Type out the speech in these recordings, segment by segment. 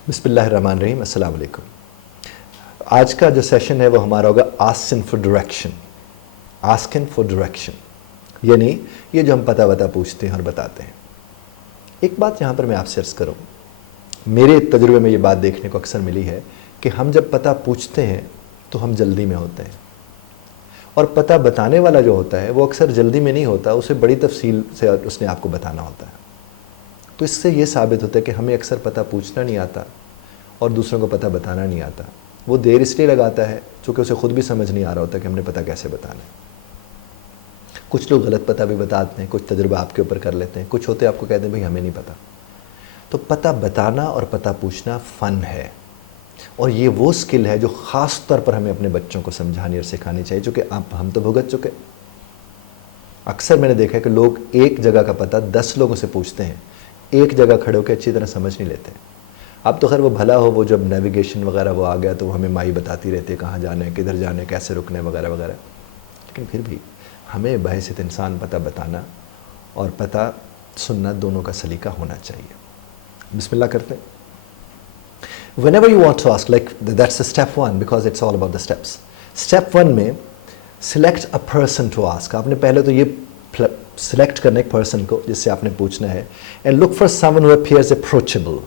बिस्मिल्लाहिर्रहमानिर्रहीम, अस्सलाम वालेकुम। आज का जो सेशन है वो हमारा होगा asking for direction. Asking for direction यानी ये जो हम पता पूछते हैं और बताते हैं। एक बात यहाँ पर मैं आपसे अर्ज़ करूँ, मेरे तजुर्बे में ये बात देखने को अक्सर मिली है कि हम जब पता पूछते हैं तो हम जल्दी में होते हैं, और पता बताने वाला जो होता है वो अक्सर जल्दी में नहीं होता, उसे बड़ी तफसील से उसने आपको बताना होता है। तो इससे ये साबित होता है कि हमें अक्सर पता पूछना नहीं आता और दूसरों को पता बताना नहीं आता। वो देर इसलिए लगाता है चूँकि उसे खुद भी समझ नहीं आ रहा होता कि हमने पता कैसे बताना है। कुछ लोग गलत पता भी बताते हैं, कुछ तजुर्बा आपके ऊपर कर लेते हैं, कुछ होते आपको कहते हैं भाई हमें नहीं पता। तो पता बताना और पता पूछना फ़न है, और ये वो स्किल है जो ख़ास तौर पर हमें अपने बच्चों को समझानी और सिखानी चाहिए, चूँकि हम तो भुगत चुके। अक्सर मैंने देखा है कि लोग एक जगह का पता 10 लोगों से पूछते हैं, एक जगह खड़े होकर अच्छी तरह समझ नहीं लेते। अब तो खैर वो भला हो, वो जब नेविगेशन वगैरह वो आ गया तो वो हमें माई बताती रहती है कहाँ जाना है, किधर जाना है, कैसे रुकना है वगैरह वगैरह। लेकिन फिर भी हमें बहैसियत इंसान पता बताना और पता सुनना दोनों का सलीका होना चाहिए। बिस्मिल्लाह करते हैं। Whenever you want to ask, like that's the step one, because it's all about the steps. Step one में select a person to ask. आपने पहले तो ये select करना एक person को जिससे आपने पूछना है, and look for someone who appears approachable.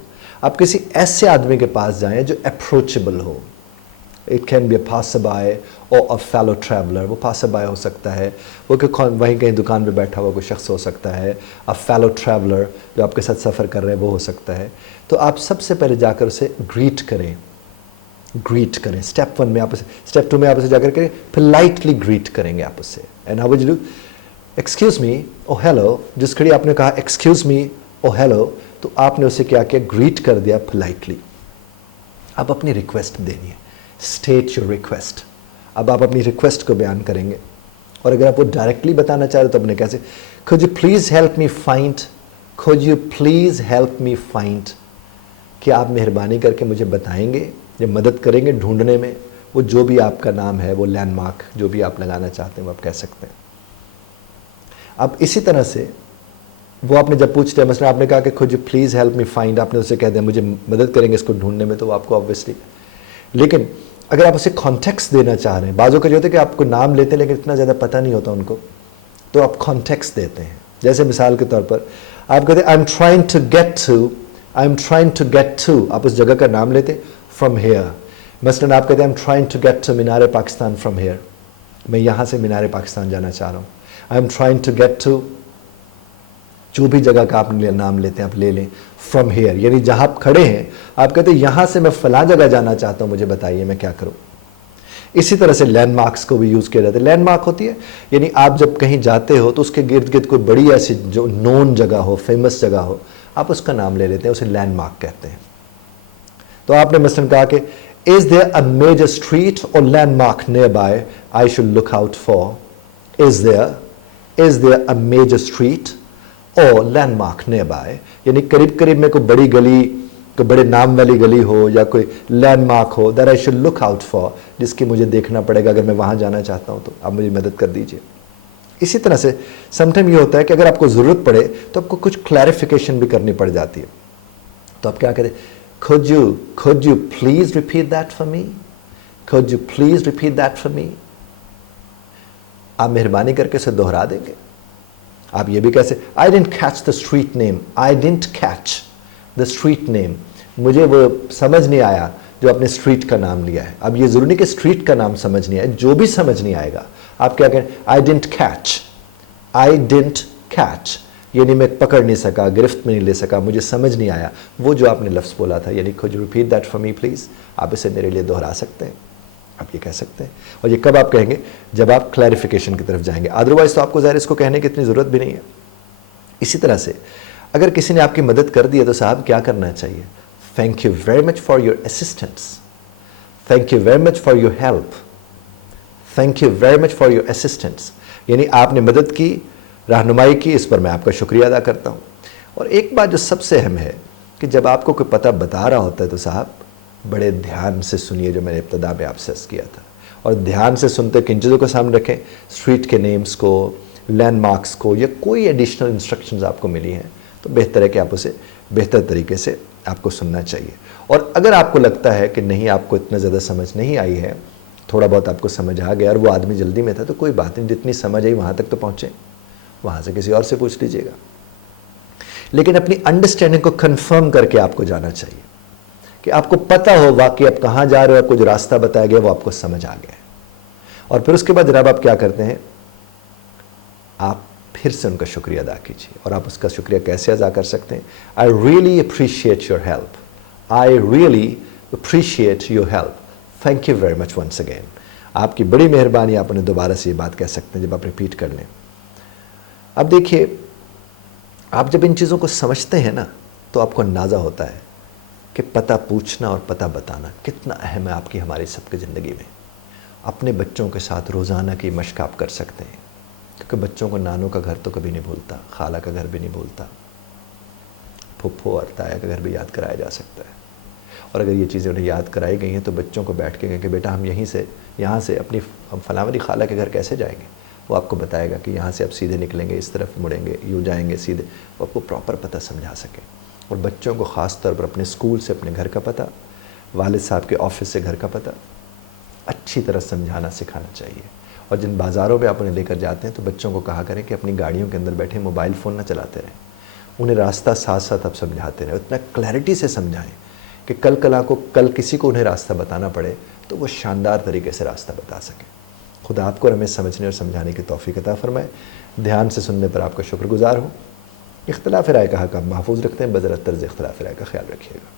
आप किसी ऐसे आदमी के पास जाएं जो approachable हो। It can be a passerby or a fellow traveler. वो passerby हो सकता है, वो वहीं कहीं दुकान पे बैठा हुआ कोई शख्स हो सकता है। A fellow traveler जो आपके साथ सफ़र कर रहे हैं वो हो सकता है। तो आप सबसे पहले जाकर उसे ग्रीट करें। स्टेप 1 में आप उसे, स्टेप 2 में आप उसे जाकर के पोलाइटली ग्रीट करेंगे आप उससे। And how would you do? Excuse me, oh hello. जिस घड़ी आपने कहा एक्सक्यूज़ मी, ओ हेलो, तो आपने उसे क्या किया? ग्रीट कर दिया पोलाइटली। अब अपनी रिक्वेस्ट देनी है, स्टेट योर रिक्वेस्ट। अब आप अपनी रिक्वेस्ट को बयान करेंगे, और अगर आप वो डायरेक्टली बताना चाह रहे हो तो अपने कैसे, could you please help me find, could you please help me find, क्या आप मेहरबानी करके मुझे बताएंगे या मदद करेंगे ढूंढने में वो जो भी आपका नाम है, वो लैंडमार्क जो भी आप लगाना चाहते हैं वो आप कह सकते हैं। अब इसी तरह से वो आपने जब पूछ लिया, मसलन आपने कहा कि could you please help me find, आपने उसे कह दिया मुझे मदद करेंगे इसको ढूंढने में, तो वो आपको ऑब्वियसली। लेकिन अगर आप उसे कॉन्टेक्स्ट देना चाह रहे हैं, बाज़ों का जो होता है कि आपको नाम लेते हैं लेकिन इतना ज़्यादा पता नहीं होता उनको, तो आप कॉन्टेक्स्ट देते हैं। जैसे मिसाल के तौर पर आप कहते हैं I am trying to get to, आप उस जगह का नाम लेते फ्रॉम हेयर। मसलन आप कहते हैं I am trying to get to Minar Pakistan from here, मैं यहाँ से मीनार पाकिस्तान जाना चाह रहा हूँ। I am trying to get to, जो भी जगह का आप नाम लेते हैं आप ले लें, फ्रॉम हेयर यानी जहाँ आप खड़े हैं आप कहते हैं यहाँ से मैं फलां जगह जाना चाहता हूँ, मुझे बताइए मैं क्या करूँ। इसी तरह से लैंडमार्क्स को भी यूज़ किया जाता है। लैंडमार्क होती है यानी आप जब कहीं जाते हो तो उसके गिर्द गिर्द कोई बड़ी ऐसी जो नोन जगह हो, फेमस जगह हो, आप उसका नाम ले लेते हैं, उसे लैंडमार्क कहते हैं। तो आपने मसलन कहा कि is there a major street or landmark nearby I should look out for. Is there a major street or landmark nearby, यानी करीब करीब में कोई बड़ी गली, कोई बड़े नाम वाली गली हो या कोई लैंडमार्क हो that I should look out for, जिसकी मुझे देखना पड़ेगा अगर मैं वहाँ जाना चाहता हूँ, तो आप मुझे मदद कर दीजिए। इसी तरह से समटाइम ये होता है कि अगर आपको ज़रूरत पड़े तो आपको कुछ क्लैरिफिकेशन भी करनी पड़ जाती है, तो आप क्या करें? could you please repeat that for me, could you please repeat that for me। आप मेहरबानी करके उसे दोहरा देंगे। आप ये भी कैसे, I didn't catch the street name, I didn't catch the street name, मुझे वो समझ नहीं आया जो आपने स्ट्रीट का नाम लिया है। अब ये ज़रूरी नहीं कि स्ट्रीट का नाम समझ नहीं आया, जो भी समझ नहीं आएगा आप क्या करें? आई डेंट कैच यानी मैं पकड़ नहीं सका, गिरफ्त में नहीं ले सका, मुझे समझ नहीं आया वो जो आपने लफ्ज़ बोला था, यानी could you repeat that for me please, आप इसे मेरे लिए दोहरा सकते हैं, आप ये कह सकते हैं। और ये कब आप कहेंगे? जब आप क्लैरिफिकेशन की तरफ जाएंगे, अदरवाइज तो आपको ज़ाहिर इसको कहने की इतनी ज़रूरत भी नहीं है। इसी तरह से अगर किसी ने आपकी मदद कर दी है तो साहब क्या करना चाहिए? Thank you very much for your assistance, thank you very much for your help, thank you very much for your assistance, यानी आपने मदद की, रहनुमाई की, इस पर मैं आपका शुक्रिया अदा करता हूँ। और एक बात जो सबसे अहम है कि जब आपको कोई पता बता रहा होता है तो साहब बड़े ध्यान से सुनिए, जो मैंने इब्तदा में आपसे अर्ज़ किया था, और ध्यान से सुनते किन चीज़ों को सामने रखें? स्ट्रीट के नेम्स को, लैंडमार्क्स को, या कोई एडिशनल इंस्ट्रक्शंस आपको मिली हैं तो बेहतर है कि आप उसे बेहतर तरीके से आपको सुनना चाहिए। और अगर आपको लगता है कि नहीं, आपको इतना ज़्यादा समझ नहीं आई है, थोड़ा बहुत आपको समझ आ गया और वो आदमी जल्दी में था, तो कोई बात नहीं, जितनी समझ आई वहाँ तक तो पहुँचे, वहाँ से किसी और से पूछ लीजिएगा। लेकिन अपनी अंडरस्टैंडिंग को कंफर्म करके आपको जाना चाहिए कि आपको पता हो वाकई आप कहाँ जा रहे हो, आपको जो रास्ता बताया गया वो आपको समझ आ गया है। और फिर उसके बाद जनाब आप क्या करते हैं, आप फिर से उनका शुक्रिया अदा कीजिए। और आप उसका शुक्रिया कैसे अदा कर सकते हैं? I really appreciate your help, I really appreciate your help, thank you very much once again. आपकी बड़ी मेहरबानी, आप उन्हें दोबारा से ये बात कह सकते हैं जब आप रिपीट कर लें। अब देखिए, आप जब इन चीज़ों को समझते हैं ना, तो आपको अंदाज़ा होता है कि पता पूछना और पता बताना कितना अहम है आपकी हमारी सबकी ज़िंदगी में। अपने बच्चों के साथ रोज़ाना की मशक आप कर सकते हैं, क्योंकि बच्चों को नानों का घर तो कभी नहीं भूलता, खाला का घर भी नहीं भूलता, फुफ्फो और ताया का घर भी याद कराया जा सकता है। और अगर ये चीज़ें उन्हें याद कराई गई हैं तो बच्चों को बैठ के कहें कि बेटा हम यहाँ से अपनी फलावरी खाला के घर कैसे जाएंगे, वो आपको बताएगा कि यहाँ से आप सीधे निकलेंगे, इस तरफ मुड़ेंगे, यूँ जाएंगे सीधे, वो आपको प्रॉपर पता समझा सके। और बच्चों को ख़ास तौर पर अपने स्कूल से अपने घर का पता, वालिद साहब के ऑफिस से घर का पता अच्छी तरह समझाना सिखाना चाहिए। और जिन बाज़ारों में आप उन्हें लेकर जाते हैं तो बच्चों को कहा करें कि अपनी गाड़ियों के अंदर बैठे मोबाइल फ़ोन ना चलाते रहें, उन्हें रास्ता साथ साथ आप समझाते रहें, उतना क्लैरिटी से समझाएं कि कल किसी को उन्हें रास्ता बताना पड़े तो वो शानदार तरीके से रास्ता बता सकें। खुदा आपको और हमें समझने और समझाने की तौफीक अता फरमाए। ध्यान से सुनने पर आपका शुक्रगुजार हूँ। इख्तिलाफ राय का हक़ आप महफूज रखते हैं, बज़रत तर्ज़ इख्तिलाफ राय का ख्याल रखिएगा।